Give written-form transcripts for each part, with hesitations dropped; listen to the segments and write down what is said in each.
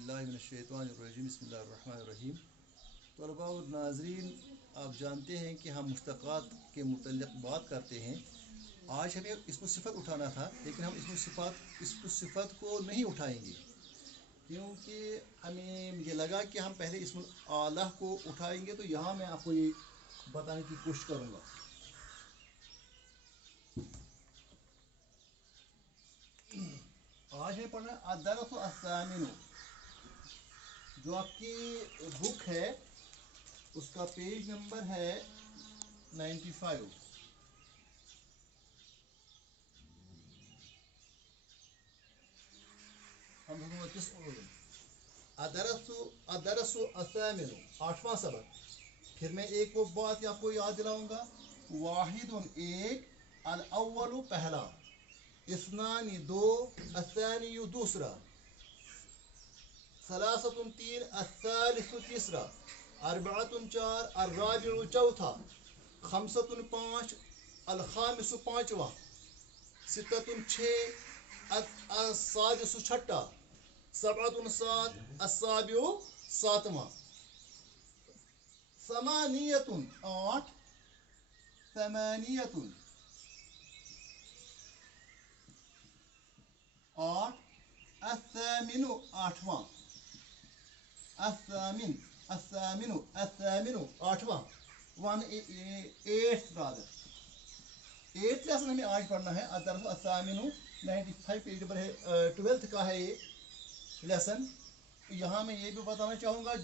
बिस्मिल्लाहिर्रहमानिर्रहीम बिस्मिल्लाहिर्रहमानिर्रहीम। तलबा और नाज़रीन, आप जानते हैं कि हम मुश्तक़ात के मुतल्लिक़ बात करते हैं। आज हमें इसको सिफ़त उठाना था, लेकिन हम इसको सिफ़त को नहीं उठाएंगे, क्योंकि मुझे लगा कि हम पहले इसमुल आला को उठाएंगे। तो यहाँ मैं आपको ये बताने की कोशिश करूँगा। आज मैं पढ़ना अदरस अस्सामिनु, जो आपकी बुक है उसका पेज नंबर है 95। अदरस अस्सामिनु, 8वां सबक। फिर मैं एक वो बात आपको याद दिलाऊंगा। वाहिदुन एक, अल अव्वलु पहला, इस्नानी दो, अस्सानियु दूसरा, सलासतुन तीन, अस्सालिसु तीसरा, अरबअतुन चार, अर्राबिउ चौथा, खमसतुन पाँच, अल खामिसु पाँचवा, सित्ततुन छः, अस्सादिसु छठा, सबअतुन सात, अस्साबिउ सातवां, समानियतुन आठ, समानियतुन आठ, अस्सामिनु आठवां, अस्सामिनु आठवां, 8th रादर 8th लेसन हमें आज पढ़ना है। अदरस अस्सामिनु 95 पेज नंबर है, 12th का है ये लेसन। यहाँ मैं ये भी बताना चाहूँगा,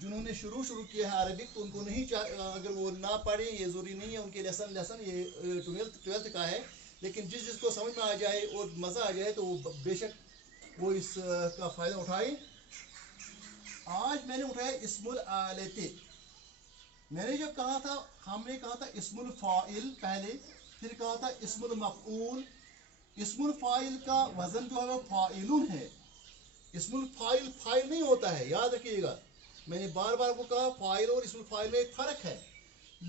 जिन्होंने शुरू किया है अरबिक, तो उनको नहीं अगर वो ना पढ़े, ये ज़रूरी नहीं है उनके लेसन ये 12th का है। लेकिन जिसको समझ में आ जाए और मज़ा आ जाए तो वो बेशक वो इसका फ़ायदा उठाए। आज मैंने उठाया इस्मुल आलते। मैंने जो कहा था, हमने कहा था इस्मुल फ़ाइल पहले, फिर कहा था इस्मुल मफ़ऊल। इस्मुल फ़ाइल का वज़न जो है वो फ़ाइलुन है। इस्मुल फ़ाइल फाइल नहीं होता है, याद रखिएगा। मैंने बार बार को कहा फ़ाइल और इस्मुल फ़ाइल में एक फ़र्क है,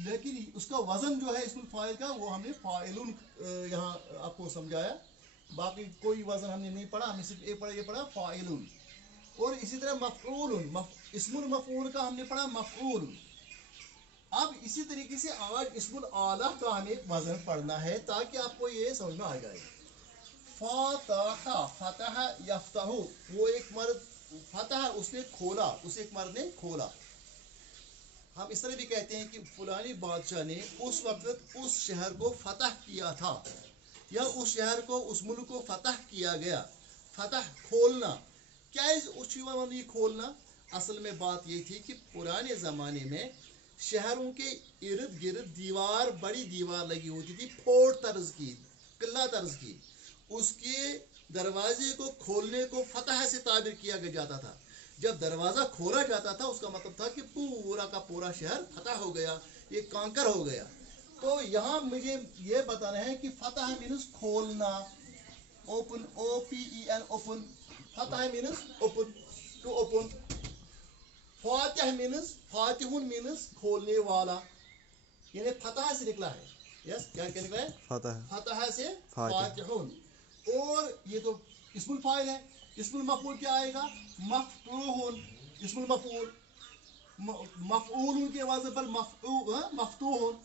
लेकिन उसका वज़न जो है इस्मुल फ़ाइल का, वो हमने फ़ाइलुन यहाँ आपको समझाया। बाकी कोई वज़न हमने नहीं पढ़ा, हमने सिर्फ एक पढ़ा, ये पढ़ा फ़ाइलुन। और इसी तरह मफ़ऊलुन, इस्मुल मफ़ऊल का हमने पढ़ा मफ़ऊल। अब इसी तरीके से आज इस्मुल आला का हमें वज़न पढ़ना है, ताकि आपको ये समझ में आ जाए। फ़तह, फ़तह यफ़तहु, वो एक मर्द, फ़तह उसने खोला, उसे एक मर्द ने खोला। हम इस तरह भी कहते हैं कि फलानी बादशाह ने उस वक्त उस शहर को फतह किया था, या उस शहर को, उस मुल्क को फतह किया गया। फतह खोलना, क्या है उस चीज़ में खोलना? असल में बात ये थी कि पुराने ज़माने में शहरों के इर्द गिर्द दीवार, बड़ी दीवार लगी होती थी, फोर्ट तर्ज की, किला तर्ज की। उसके दरवाजे को खोलने को फतह से ताबिर किया जाता था। जब दरवाज़ा खोला जाता था, उसका मतलब था कि पूरा का पूरा शहर फतह हो गया, ये कांकर हो गया। तो यहाँ मुझे ये बताना है कि फतह मीन्स खोलना, ओपन, OPEN, ओपन। फतह मीन्स ओपन, टू ओपन। फातिह मीन्स, फातिहुन मीन्स खोलने वाला, यानी फतह से निकला है। यस, क्या निकला है? फतह से फातिहुन। और ये तो इस्मुल फाइल है। इस्मुल मफ़ऊल क्या आएगा? मफ़तूहुन। इस्मुल मफ़ऊल, मफ़ऊल के वज़न पर मफ़तूहुन।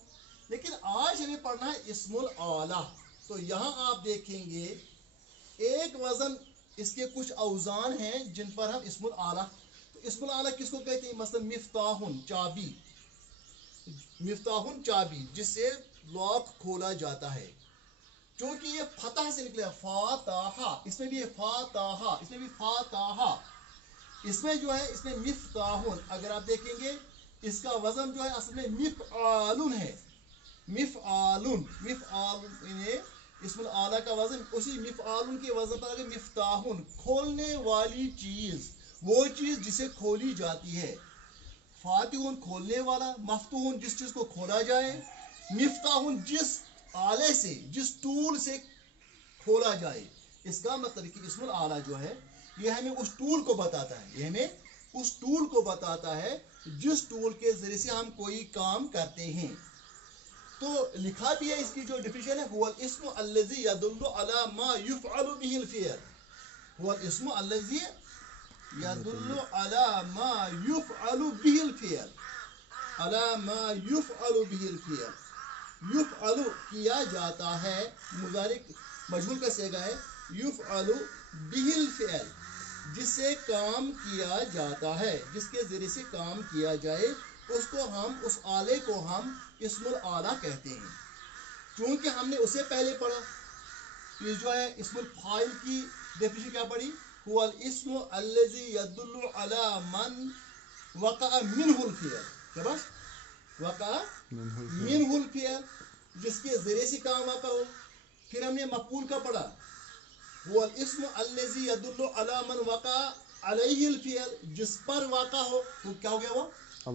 लेकिन आज हमें पढ़ना है इस्मुल आला। तो यहाँ आप देखेंगे एक वज़न, इसके कुछ औज़ान हैं जिन पर हम इस्मुल आला। तो इस्मुल आला किसको कहते हैं? मसलन मिफ्ताहुन, चाबी, मिफ्ताहुन चाबी, जिससे लॉक खोला जाता है। क्योंकि ये फतह से निकले, फाताहा, इसमें भी फाताहा, इसमें भी फाताहा, इसमें जो है, इसमें मिफ्ताहुन। अगर आप देखेंगे इसका वजन जो है असल में मिफ़आलुन है। मिफ़आलुन, इस्मुल आला का वजन उसी मिफ़आलुन के वजन पर अगर मिफ्ताहुन, खोलने वाली चीज, वो चीज जिसे खोली जाती है। फातिहुन खोलने वाला, मफ्तूहुन जिस चीज को खोला जाए, मिफ्ताहुन जिस आले से, जिस टूल से खोला जाए। इसका मतलब कि इस्मुल आला जो है ये हमें उस टूल को बताता है, ये हमें उस टूल को बताता है जिस टूल के जरिए से हम कोई काम करते हैं। तो लिखा भी है, इसकी जो डिफिनेशन है, हुवल इस्मु अल्लज़ी यदुल्लु अला मा युफ़अलु बिहिल फ़िअल। हुआ इस्म अल्लज़ी यदुल्लु अला मा युफ़अलु बिहिल फ़िअल, अला मा युफ़अलु बिहिल फ़िअल, युफ़अलु किया जाता है, मुज़ारी मजहूल का सेगा है, युफ़अलु बिहिल फ़िअल जिससे काम किया जाता है, जिसके ज़रिए से काम किया जाए उसको हम, उस आले को हम इस्मुल आला कहते हैं। क्योंकि हमने उसे पहले पढ़ा, ये जो है इस्मुल फाइल की डेफिनेशन क्या पढ़ी, हुवल इस्मु अल्लज़ी यदुल्लु अला मन वक़अ मिनहुल फ़िअल, क्या बस वक़अ मिनहुल फ़िअल जिसके ज़रिए से काम वाक़ा हो। फिर हमने मफ़ऊल का पढ़ा, हुवल इस्मु अल्लज़ी यदुल्लु अला मन वक़अ अलैहिल फ़िअल जिस पर वाक़ा हो, तो क्या हो गया वो हो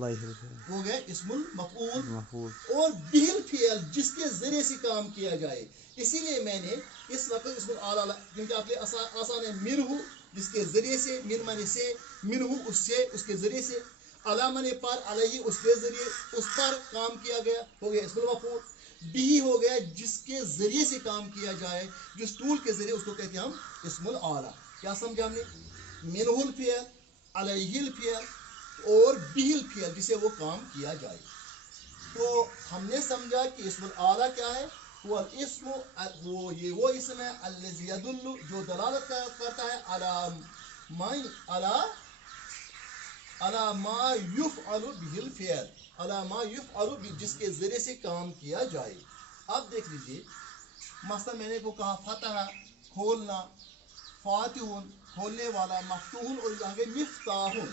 गया इस्मुल मफ़ऊल, और बिहिल फ़िअल जिसके ज़रिए से काम किया जाए। इसीलिए मैंने इस वक्त इस्मुल आला, क्योंकि आपके आसान है, मिनहु जिसके ज़रिए से, मिन माने से, मिनहु उससे, उसके ज़रिए से, अला माने पर, अलैहि उसके ज़रिए, उस पर काम किया गया, हो गया इस्मुल मफ़ऊल। बिही हो गया जिसके ज़रिए से काम किया जाए, जिस टूल के ज़रिए, उसको कहते हैं हम इस्मुल आला। क्या समझा हमने, मिनहुल फ़िअल, अलैहिल फ़िअल और बिहिल फ़िअल जिसे वो काम किया जाए। तो हमने समझा कि इस्मुल आला क्या है, वो इस्म, वो ये वो इसम है अल्लज़ी यदुल्लु जो दलालत करता है अला मा युफ़अलु बिहिल फ़िअल, अला मा युफ़अलु जिसके ज़रिए से काम किया जाए। अब देख लीजिए, मसलन मैंने को कहा फतह खोलना, फातिहुन खोलने वाला, मफ्तूहुन और आगे मिफ्ताहुन,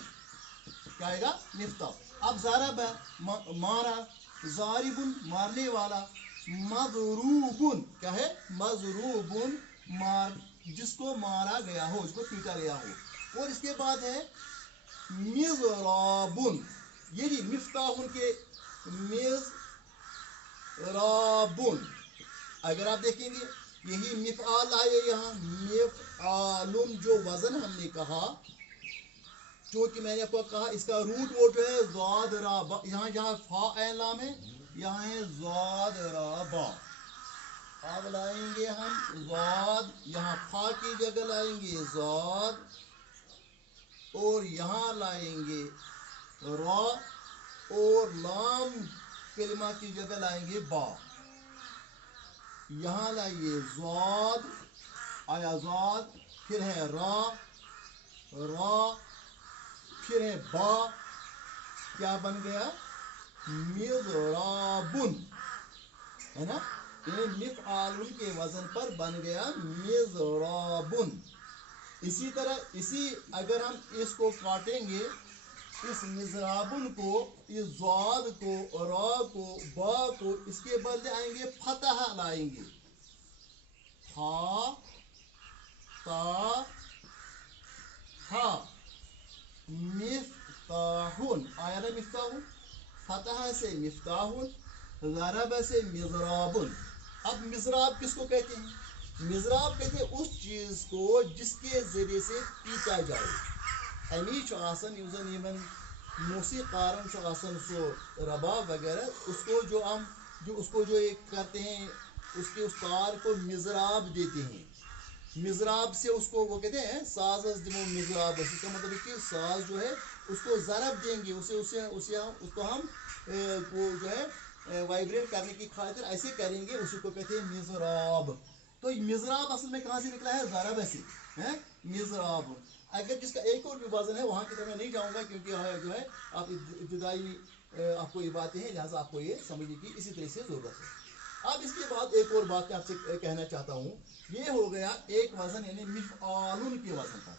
क्या आएगा मिफ्ताह। अब ज़रब मारा, ज़ारिबुन मारने वाला, मज़रूबुन क्या है, मज़रूबुन मार जिसको मारा गया हो, जिसको पीटा गया हो। और इसके बाद है मिज़राबुन, ये जी मिफ्ताहुन के मिज़राबुन, अगर आप देखेंगे यही मिफ़आल है, यहाँ मिफ़आलुन जो वज़न हमने कहा, क्योंकि मैंने आपको कहा इसका रूट वो जो है ज़ाद रा बा, यहाँ जहाँ फा ऐन लाम है, यहाँ है ज़ाद रा बा। अब लाएंगे हम ज़ाद, यहाँ फा की जगह लाएंगे ज़ाद, और यहाँ लाएंगे रा, और लाम कलिमा की जगह लाएंगे बा। यहाँ लाइए ज़ाद, आया ज़ाद, फिर है रा, फिर है बा, क्या बन गया मिज़राबुन, है ना, ये मिफ़आलुन के वजन पर बन गया मिज़राबुन। इसी तरह इसी अगर हम इसको काटेंगे, इस मिज़राबुन को, इस ज़ाद को, रा को, बा को, इसके बदले आएंगे फतह लाएंगे, फा ता हा, मिफ्ताहुन, आया ना मिफ्ताहुन, फतह से मिफ्ताहुन, ज़रब से मिज़राबुन। अब मिज़राब किसको कहते हैं, मिज़राब कहते हैं उस चीज़ को जिसके ज़रिए से पीटा जाए। अमी आसन यूजन यमन मौसीक़ारन जो आसन सो रबा वगैरह, उसको जो हम उसको जो एक करते हैं, उसके उस तार को मिज़राब देते हैं। मिज़राब से उसको वो कहते हैं साज दिमो मिज़राब, इसका मतलब है कि साज जो है उसको ज़रब देंगे, उसको हम वो जो है वाइब्रेट करने की खातिर ऐसे करेंगे, उसी को कहते हैं मिज़राब। तो मिज़राब असल में कहाँ से निकला है, ज़रब से है मिज़राब। अगर जिसका एक और भी वजन है, वहाँ की तरफ मैं नहीं जाऊँगा, क्योंकि जो है आप इब्तिदाई आपको ये बातें हैं, लिहाजा आपको ये समझने की इसी तरह से ज़रूरत है। अब इसके बाद एक और बात मैं आपसे कहना चाहता हूँ, ये हो गया एक वजन यानी मिफ़आलुन के वजन पर।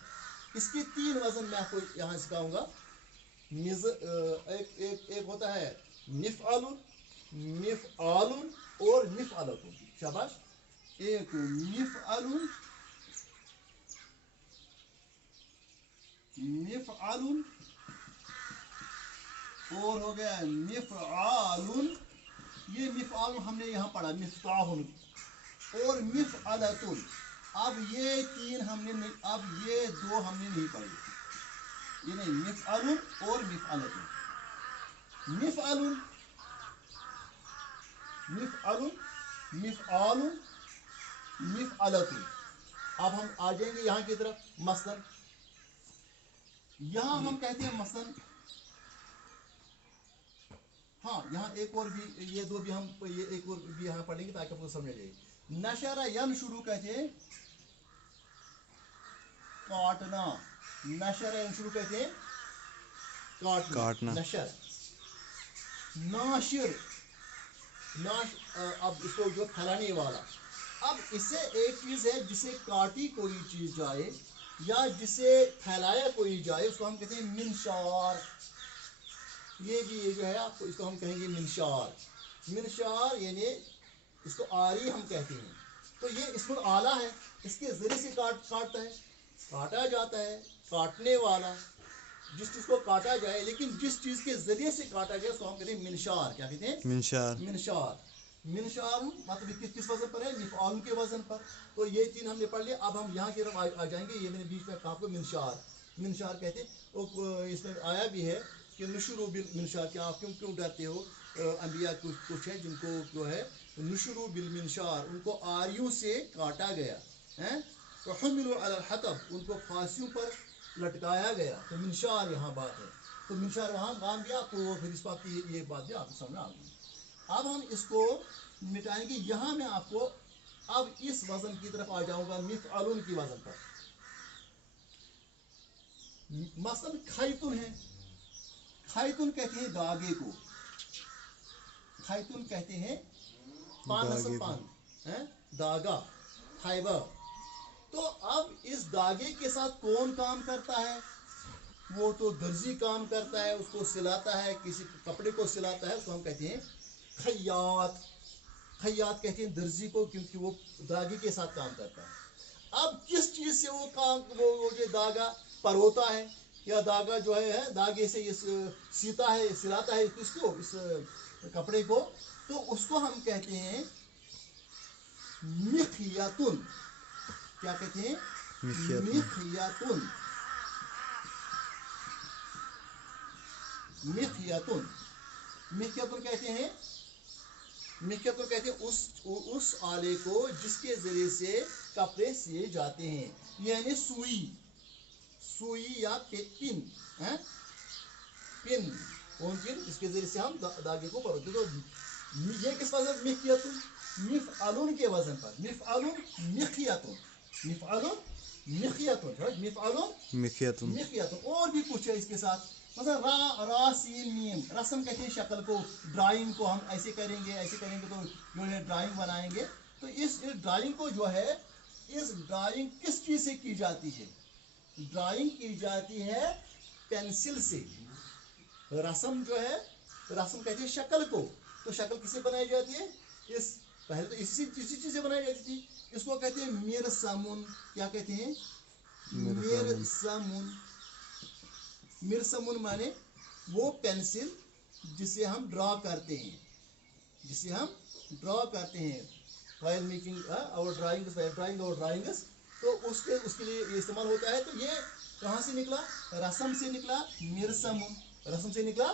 इसके तीन वजन मैं आपको यहाँ सिखाऊंगा। एक होता है मिफ़आलुन, मिफ़आलुन और मिफ़अलतुन। शाबाश, एक मिफ़आलुन, मिफ़आलुन, और हो गया मिफ़आलुन। ये मिफ़आलुन हमने यहाँ पढ़ा, मिफ़ताहुन और मिफ़अलतुन। अब ये तीन हमने नहीं, अब ये दो हमने नहीं पढ़े, ये नहीं, मिफ़अलुन और मिफ़अलतुन। मिफ़अलुन, मिफ़अलुन, मिफ़आलुन, मिफ़अलतुन। अब हम आ जाएंगे यहाँ की तरफ, मसलन यहाँ हम कहते हैं मसलन, हाँ यहाँ एक और भी, ये दो भी हम ये एक और भी यहाँ पढ़ेंगे ताकि आपको समझ आए। नशरा यन शुरू कहते हैं काटना, नशरा यन शुरू कहते हैं काटना। नशर, नाशिर, अब इसको जो फैलाने वाला। अब इससे एक चीज है जिसे काटी कोई चीज जाए या जिसे फैलाया कोई जाए, उसको हम कहते हैं मिनशार। ये भी ये जो है आपको, इसको हम कहेंगे मिनशार। मिनशार यानी इसको आरी हम कहते हैं। तो ये इसमें आला है, इसके जरिए से काटता है, काटा जाता है, काटने वाला, जिस चीज को काटा जाए, लेकिन जिस चीज के जरिए से काटा जाए उसको हम कहते हैं मिनशार। क्या कहते हैं? मिनशार। मिनशार, मिनशार मतलब किस वजन पर है? मिफआल के वजन पर। तो ये तीन हमने पढ़ लिया। अब हम यहाँ की तरफ आ जाएंगे। ये मैंने बीच में कहा आपको मिनशार, मिनशार कहते हैं। और इसमें आया भी है कि नुशुरु बिल मिनशार, कि आप क्यों डरते हो? अंबिया कुछ है जिनको जो है नुशुरु बिल मिनशार, उनको आरियों से काटा गया है। तो हुमिलु अलल हतब, उनको फांसियों पर लटकाया गया। तो मिनशार यहाँ बात है। तो मिनशार वहाँ काम दिया आपको, फिर इस बात की ये बात भी आपको समझ आ गई। अब हम इसको मिटाएंगे। यहाँ मैं आपको अब इस वजन की तरफ आ जाऊंगा, मिफअलुन की वजन पर। मसलन खैतुन है, खैतुन कहते हैं धागे को, खैतुन कहते हैं पान है, धागा, फाइबर। तो अब इस धागे के साथ कौन काम करता है? वो तो दर्जी काम करता है, उसको सिलाता है, किसी कपड़े को सिलाता है, उसको हम कहते हैं खैयात। खैयात कहते हैं दर्जी को, क्योंकि वो धागे के साथ काम करता है। अब किस चीज से वो काम, वो जो धागा परोता है या धागा जो है धागे से इस सीता है, सिलाता है किसको? इस कपड़े को। तो उसको हम कहते हैं मिखयातुन। क्या कहते हैं? मिखयातुन। मिखयातुन, मिखयातुन कहते हैं, मिखयातुन कहते हैं उस आले को जिसके जरिए से कपड़े सिए जाते हैं। यानी सुई, सुई या पिन है, पिन, कौन पिन? इसके जरिए से हम धागे को परोते। तो ये किस वजन? मिखयातुन, मिफअलुन के वजन पर। मिफअलुन मिखयातुन, मिफअलुन मिखयातुन, मिफअलुन मिखयातुन, मिखयातुन। और भी कुछ है इसके साथ, मतलब रा सीन मीम। रस्म कहते हैं शक्ल को, ड्राइंग को हम ऐसे करेंगे, ऐसे करेंगे तो जो है ड्राइंग बनाएंगे। तो इस ड्राइंग को जो है, इस ड्राइंग किस चीज से की जाती है? ड्राइंग की जाती है पेंसिल से। रस्म जो है, रस्म कहते हैं शक्ल को। तो शक्ल किससे बनाई जाती है? इस पहले तो इसी चीज से बनाई जाती थी। इसको कहते हैं मिरसमुन। क्या कहते हैं? मिरसमुन। मिरसमुन माने वो पेंसिल जिसे हम ड्रॉ करते हैं, जिसे हम ड्रॉ करते हैं, while making our drawings, drawing our drawings. तो उसके लिए ये इस्तेमाल होता है। तो ये कहाँ से निकला? रस्म से निकला, मिरसमुन। रस्म से निकला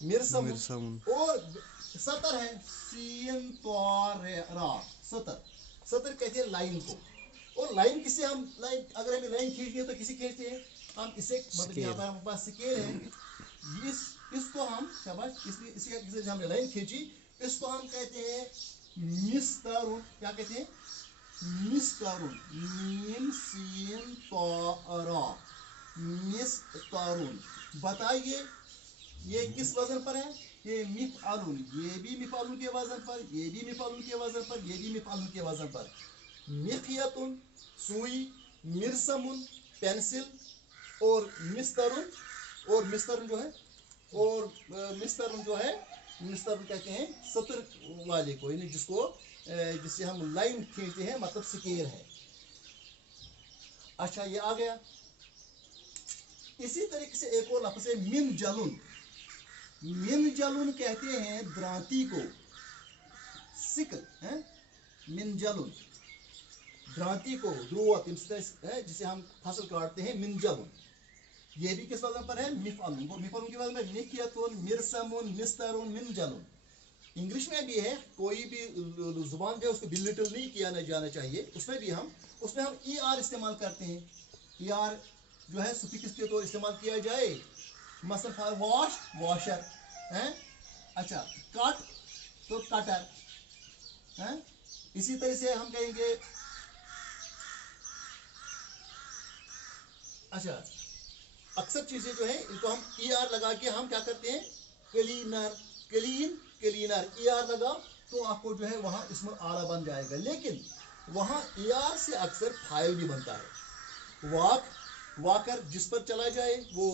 मिरसमुन। और सतर है, सीन रा, सतर। सतर कहते हैं लाइन को। और लाइन किसे हम, लाइन अगर हमें लाइन खींचनी है तो किसे खींचते हैं हम? इसे, मतलब यहाँ पर हमारे पास स्केल है, इसको हम शाबाश, इसी हमने लाइन खींची, इसको हम कहते हैं मिस्तारुन। क्या कहते हैं? मिस्तारुन, मीम सीन रा, मिस्तारुन। बताइए ये किस वजन पर है? ये मिफअलुन। ये भी मिफअलुन के वजन पर, ये भी मिफअलुन के वजन पर, ये भी मिफअलुन के वजन पर। मिखयातुन सुई, मिरसमुन पेंसिल, और मिस्तरुन, और मिस्तरुन जो है, और मिस्तरुन जो है, मिस्तरुन कहते हैं सतर वाले को, यानी जिससे हम लाइन खींचते हैं, मतलब स्केल है। अच्छा ये आ गया। इसी तरीके से एक और लफ्ज़ है मिन जलुन। मिन जलुन कहते हैं द्रांति को, सिकल है, मिन जलुन द्रांति को, ध्रुवत जिसे हम फसल काटते हैं, मिन जलुन। ये भी किस वजन पर है? मिफअलुन। मिफअलुन के वजन पर मिखयातुन, मिरसमुन, मिस्तरुन, मिन जलुन। इंग्लिश में भी है, कोई भी जुबान जो है उसको बिलिटल नहीं किया जाना चाहिए, उसमें भी हम उसमें हम ई आर इस्तेमाल करते हैं। ई आर जो है सुफिक्स के तौर इस्तेमाल किया जाए, मसलन फॉर वॉश वॉशर हैं, अच्छा कट तो कटर हैं। इसी तरह से हम कहेंगे अच्छा अक्सर चीजें जो है इनको हम ई आर लगा के हम क्या करते हैं, क्लीनर क्लीनर ई आर लगा तो आपको जो है वहां इसमें आला बन जाएगा। लेकिन वहां ई आर से अक्सर फाइल भी बनता है, वाकर जिस पर चला जाए वो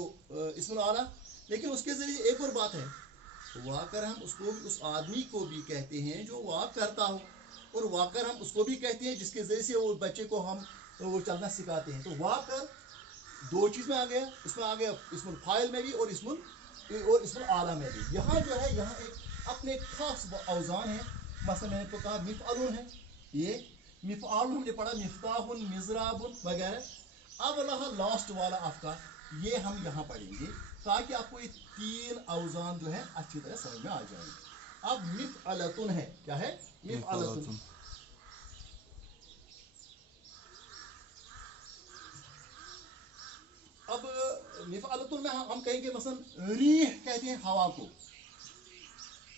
इसमें आला। लेकिन उसके जरिए एक और बात है, वाकर हम उसको उस आदमी को भी कहते हैं जो वाक करता हो, और वाकर हम उसको भी कहते हैं जिसके जरिए से वो बच्चे को हम वो चलना सिखाते हैं। तो वाकर दो चीज में आ गया, इसमें आ गया इसमें फाइल में भी और इसमें आला में भी। यहाँ जो है यहाँ एक अपने खास औजान है, मसलन मैंने तो कहा मिफ़अलुन है, ये मिफ़अलुन हमने पढ़ा, मिफ्ताहुन मिज़राबुन वगैरह। अब रहा लास्ट वाला आपका, ये हम यहाँ पढ़ेंगे ताकि आपको ये तीन औजान जो है अच्छी तरह समझ में आ जाएंगे। अब मिफ़अलतुन है, क्या है मिफ़अलतुन। अब मिफ़अलतुन में हम कहेंगे मसलन रीह कहते हैं हवा को,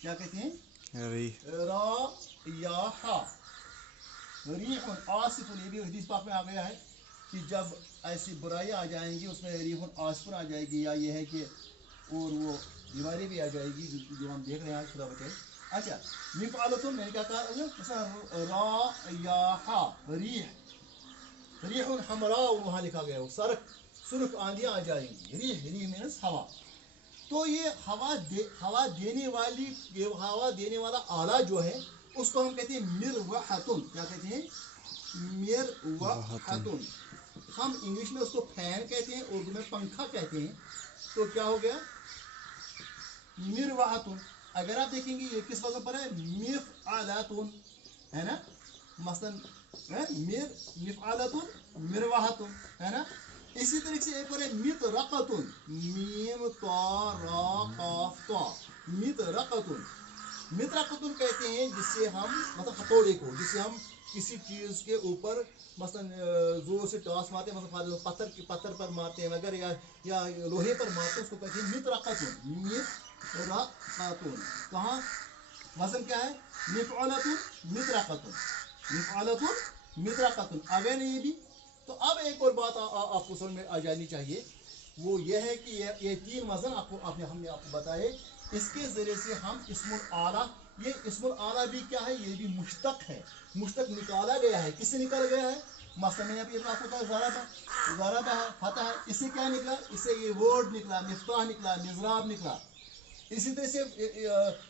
क्या कहते हैं रायाहा रीहुन आसिफुन। ये भी हदीस पाक में आ गया है कि जब ऐसी बुराइयां आ जाएंगी उसमें रीहुन आसिफुन आ जाएगी, या ये है कि और वो बीमारी भी आ जाएगी जो हम देख रहे हैं आज, खुदा बचाए। अच्छा मिफ़अलतुन मैंने क्या कहा, रायाहा रीहुन हमरा, वहाँ लिखा गया वो सुर्ख आंधियां आ जाएंगी। रीह मीन्स हवा। तो ये हवा देने वाला आला जो है उसको हम कहते हैं मिरवहतुन। क्या कहते हैं, मिरवहतुन। हम इंग्लिश में उसको फैन कहते हैं, उर्दू में पंखा कहते हैं। तो क्या हो गया मिरवहतुन। अगर आप देखेंगे ये किस वजन पर है, मिफ़अलतुन है ना, मसलन मिफ़अलतुन मिरवहतुन है ना। इसी तरह से एक और है मितरक़तुन, मीम ता रा काफ ता, मितरक़तुन। मितरक़तुन कहते हैं जिससे हम मतलब हथौड़े को, जिससे हम किसी चीज के ऊपर मसलन जोर से टॉस मारते हैं, मतलब पत्थर पर मारते हैं वगैरह, या लोहे पर मारते हैं, उसको कहते हैं मितरक़तुन मितरक़तुन। कहाँ वजन क्या है, मिफ़अलतुन मितरक़तुन, मिफ़अलतुन मितरक़तुन आ गए ना ये भी। तो अब एक और बात आपको समझ में आ जानी चाहिए, वो ये है कि ये तीन वजन हमने आपको बताए, इसके जरिए से हम इस्मुल आला, ये इस्मुल आला भी क्या है, ये भी मुश्तक है, मुश्तक निकाला गया है। किससे निकाला गया है, मसलन मैंने अभी आपको कहा ज़रबा है, फतह है, इससे क्या निकला, इससे ये वर्ड निकला, मिफ्ताह निकला, मिज़राब निकला। इसी तरह से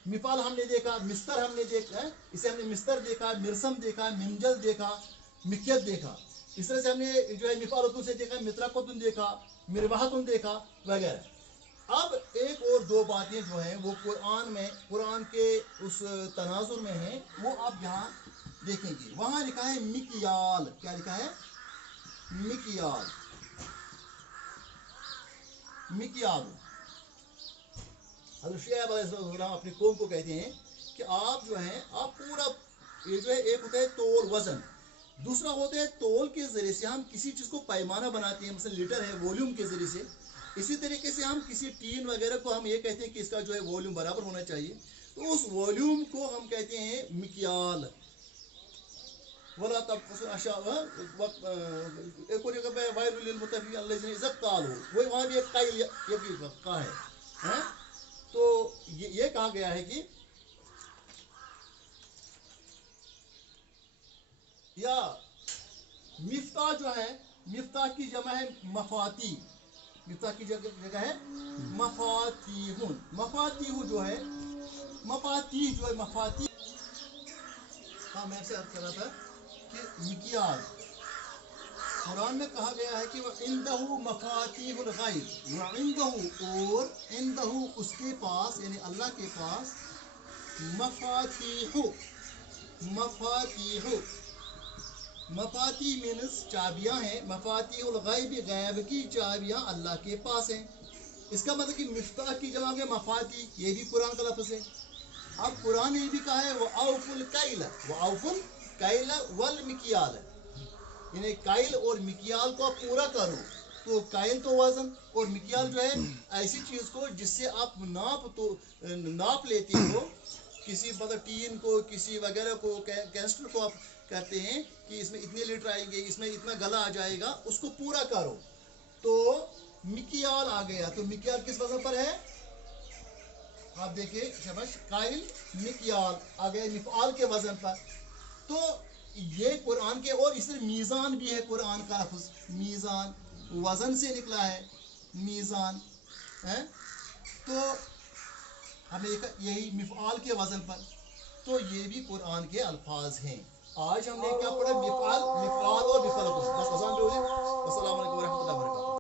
मिफाल हमने देखा, मिस्तर हमने देखा, इसे हमने मिस्तर देखा, मिरसम देखा, मिंजल देखा, मिकियत देखा। इस तरह से हमने जो है मिफ़अलतुन से देखा, मितरक़तुन देखा, मिरवहतुन देखा वगैरह। अब एक और दो बातें जो हैं वो कुरान के उस तनाजुर में हैं, वो आप यहाँ देखेंगे। वहाँ लिखा है मिकियाल, क्या लिखा है, मिकियाल, मिकियाल। हज़रत शुएब अलैहिस्सलाम अपनी कौम को कहते हैं कि आप जो हैं, आप पूरा ये जो है, एक होता है तोल वजन, दूसरा होता है तोल के जरिए से हम किसी चीज को पैमाना बनाते हैं, मतलब लीटर है वॉल्यूम के जरिए से। इसी तरीके से हम किसी टीन वगैरह को हम ये कहते हैं कि इसका जो है वॉल्यूम बराबर होना चाहिए, तो उस वॉल्यूम को हम कहते हैं मिकियाल। वला तब एक और जगह पे वाइलुल लिल मुतफ़िफ़ीन अल्लज़ीना इज़ा क़ालू, वो वहाँ भी एक काइल ये का है। तो ये कहा गया है कि या मिफ्ताह जो है, मिफ्ताह की जमा है मफाती, मिफ्ताह की जगह है मफातीहुन। मफातीहु जो है, मफाती जो है, मफाती, हाँ मैं आपसे अर्ज कर रहा था कि मिकियाल कुरान में कहा गया है कि वह इंदहु मफातीहुल गैब, वह इंदहु और इंदहु उसके पास, यानी अल्लाह के पास, मफातीहु, मफातीहु, मफाती मीन्स चाबियां हैं, मफातीहुल गैब गैब की चाबियां अल्लाह के पास हैं। इसका मतलब कि मिफ्ताह की जमा के मफाती, ये भी कुरान का लफ्ज़ है। अब कुरान ने भी कहा है वो औफुल कैल, वो औफुल कैल वल मिकियाल, यानी काइल और मिकियाल को आप पूरा करो। तो काइल तो वजन और मिकियाल जो है ऐसी चीज को जिससे आप नाप लेते हो, किसी मतलब टीन को, किसी वगैरह को, कैंस्टर को आप कहते हैं कि इसमें इतने लीटर आएंगे, इसमें इतना गला आ जाएगा, उसको पूरा करो। तो मिकियाल आ गया। तो मिकियाल किस वजन पर है? आप देखिए शबाश, काइल मिकियाल आ गया मिफआल के वजन पर। तो ये कुरान के, और इसमें मीज़ान भी है, कुरान का लफ्ज़ मीज़ान वजन से निकला है, मीज़ान है। तो हमें यही मिफआल के वजन पर, तो ये भी कुरान के अल्फाज हैं। आज हमने क्या पढ़ा? मिफआल और मिफआल। बस अज़ान पे हो जाए। अस्सलाम वालेकुम व रहमतुल्लाहि व बरकातहू।